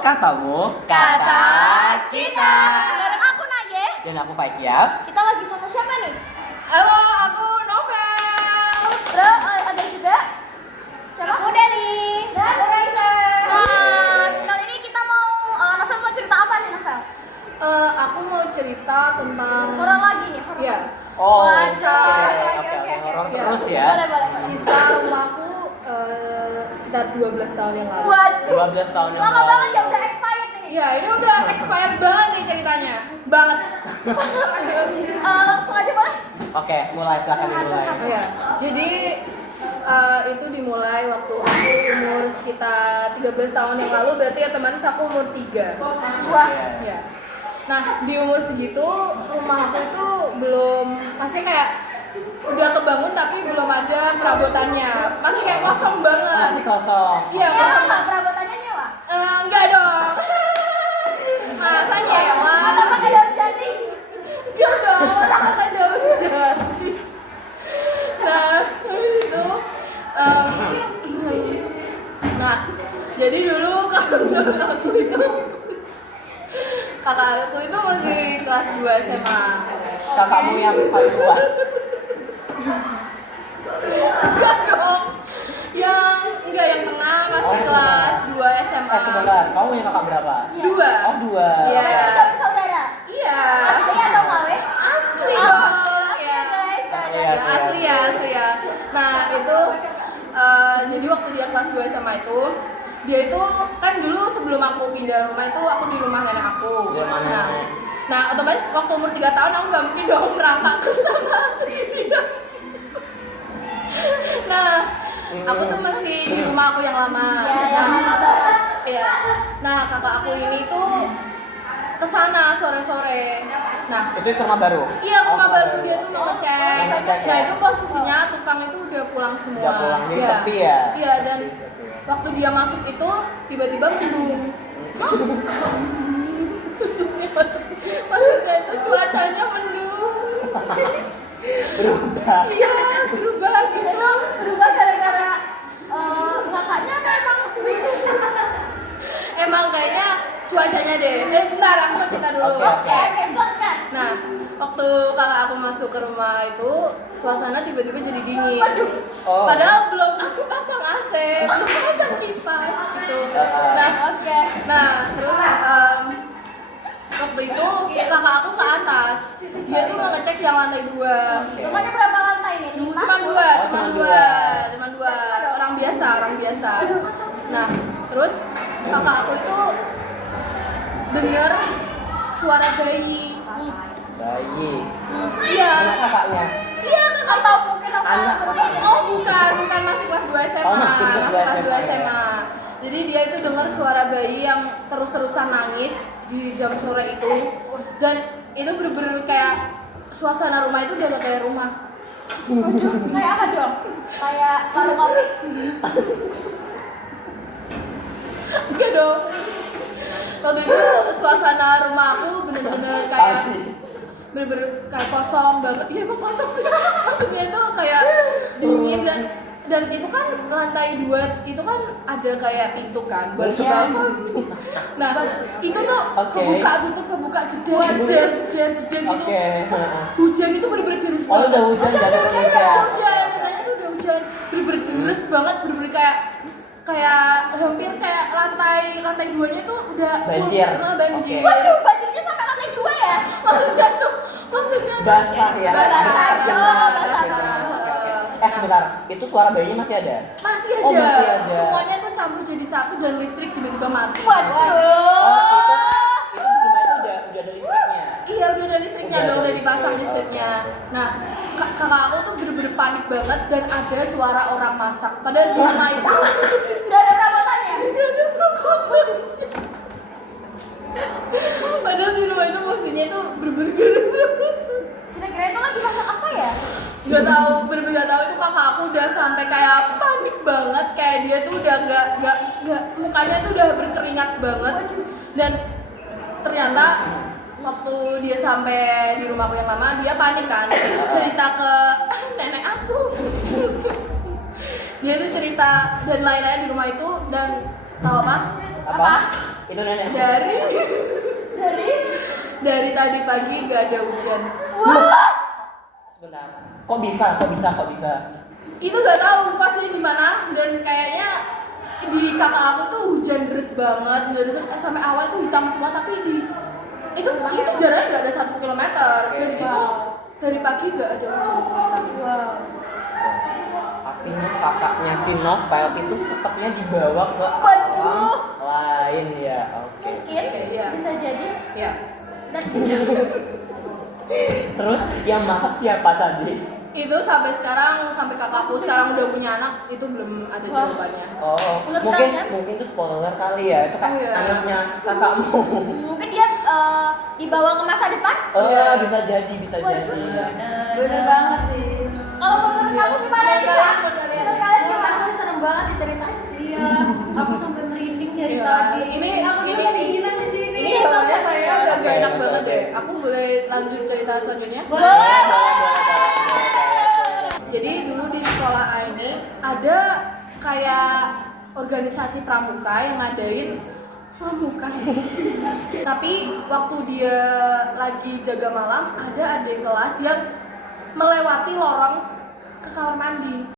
Katamu. Kata kita. Bareng aku Naye. Dan aku Faikiaf. Kita lagi sama siapa nih? Halo, aku Novel. Terus ada juga siapa? Aku Dani. Dan Aku Raisa. Nah, kali ini kita mau Novel mau cerita apa nih Novel? Aku mau cerita tentang Horor lagi nih, horor. Iya. Oh, Wah, oke, horor Iya. terus ya. Boleh. Kisah rumahku sekitar 12 tahun yang lalu. Waduh. 12 tahun yang Lama lalu. banget ya, udah expired nih. Ya, ini udah expired banget nih ceritanya. Banget. Langsung aja boleh? Oke, mulai silakan dimulai. Iya. Jadi itu dimulai waktu aku umur sekitar 13 tahun yang lalu, berarti otomatis aku umur 3. Wah. Ya. Nah, di umur segitu rumah aku itu belum, pasti kayak udah kebangun tapi belum ada perabotannya. Masih kayak kosong banget. Masih kosong. Iya, Nyewa kosong. nggak perabotannya nyewa? Enggak dong. Masa nyewa? Atau pakai daun jati? Enggak dong, masa pakai daun jati. Nah, itu nah, jadi dulu kakak aku itu masih kelas 2 SMA. Kakakmu yang paling tua. Enggak dong. Yang tengah masih kelas 2 SMA. Sebentar, kamu punya kakak berapa? Iya. 2. Oh, 2. Iya. Kita bersaudara. Iya. Asli atau KW? Asli Oh, dong. asli Iya. guys. Iya. Asli ya. Nah, itu jadi waktu dia kelas 2 SMA itu, dia itu kan dulu sebelum aku pindah rumah itu aku di rumah nenek aku. Di rumah nenek. Nah, otomatis waktu umur 3 tahun aku nggak mungkin dong merangkak ke sana sini. Nah, aku tuh masih di rumah aku yang lama. Iya, yang lama banget. Iya. Nah, kakak aku ini tuh kesana sore-sore. Nah, Itu ke rumah baru? iya, rumah Oh, baru dia tuh mau ngecek. Mau ngecek, Nah, ya? itu posisinya tukang itu udah pulang semua. Udah pulang, jadi Iya. sepi ya? Iya, dan waktu dia masuk itu tiba-tiba mendung. Maksudnya itu cuacanya mendung. Berubah. Iya, berubah gitu. Emang berubah gara-gara kakaknya memang Emang kayaknya cuacanya deh. Bentar, aku mau cerita dulu. Oke. silakan. Nah, waktu kakak aku masuk ke rumah itu, suasana tiba-tiba jadi dingin. Waduh. Oh. Padahal belum aku pasang AC, belum pasang kipas gitu. Nah, Oke. nah terus waktu itu kakak aku ke atas. Dia tuh mau ngecek yang lantai 2. Rumahnya berapa lantai nih? Cuma dua. Orang biasa. Nah, terus kakak aku itu dengar suara bayi. Bayi. Iya. Anak kakaknya. Iya, kakak Atau mungkin Anak. Oh, bukan masih kelas 2 SMA. Oh, masih kelas 2 SMA. Jadi dia itu dengar suara bayi yang terus-terusan nangis di jam sore itu. Dan itu bener-bener kayak suasana rumah itu udah kayak rumah. Waduh, kayak apa dong? Kayak warung kopi? Enggak dong. Waktu itu suasana rumah aku bener-bener kayak kosong banget. Iya, emang kosong sih. Maksudnya itu kayak dingin dan itu kan lantai 2 itu kan ada kayak pintu kan buat ke Iya. bawah. Nah, itu tuh Oke. kebuka jeder gitu. Oke. Hujan itu bener-bener deras Oh, banget. udah hujan dari Udah hujan. hujan, katanya tuh udah hujan. Bener-bener deras banget, bener-bener kayak hampir kayak lantai 2-nya tuh udah Banjir. Banjir. Oke. Waduh, banjirnya sampai lantai 2 ya? Maksudnya tuh Basah ya? Basah. Sebentar, itu suara bayinya masih ada? Masih ada. Oh, masih ada. Semuanya tuh campur jadi satu dan listrik tiba-tiba mati. Waduh. Oh, itu di rumah itu udah ada listriknya? Iya, udah ada listriknya, udah dipasang listriknya. Nah, kakak aku tuh bener-bener panik banget dan ada suara orang masak. Padahal di rumah itu Nggak ada perabotannya? padahal di rumah itu musiknya tuh bener-bener Kira-kira itu lagi masak apa ya? Gak tahu, bener-bener gak tahu itu kakak aku udah sampai kayak panik banget, kayak dia tuh udah gak mukanya tuh udah berkeringat banget. Dan ternyata waktu dia sampai di rumahku yang lama, dia panik kan, cerita ke nenek aku. Dia tuh cerita dan lain-lain di rumah itu, dan Tahu apa? Apa? Itu nenek. Dari tadi pagi nggak ada hujan. Wah. Sebentar. Kok bisa? Itu nggak tahu pasnya di mana dan kayaknya di kakak aku tuh hujan deras banget, sampai awal tuh hitam semua tapi itu jaraknya nggak ada 1 kilometer dan itu dari pagi nggak ada hujan sama sekali. Wow. Artinya kakaknya si Novel itu sepertinya dibawa ke Waduh. lain ya. Oke. Mungkin Iya. bisa jadi. Ya. Dan Terus yang masak siapa tadi? Itu sampai kakakku sekarang udah punya anak itu belum ada Wah. jawabannya. Oh, Menurut mungkin kalian? mungkin itu spoiler kali ya. Itu kan Iya. anaknya kakakmu. mungkin dia dibawa ke masa depan. Bisa jadi. Bener banget sih. Kalau menurut kamu gimana nih? Kak? Menurut kalian? Menurut kalian Menurut gimana? aku sih serem banget diceritain. Iya, aku sampai merinding dari Iya. tadi. Aku juga kepikiran di sini. Ini namanya kayaknya udah gak enak banget deh. Aku boleh lanjut cerita selanjutnya? Boleh. Jadi dulu di sekolah A ini ada kayak organisasi pramuka yang ngadain pramuka. Tapi waktu dia lagi jaga malam, ada adik kelas yang melewati lorong ke kamar mandi.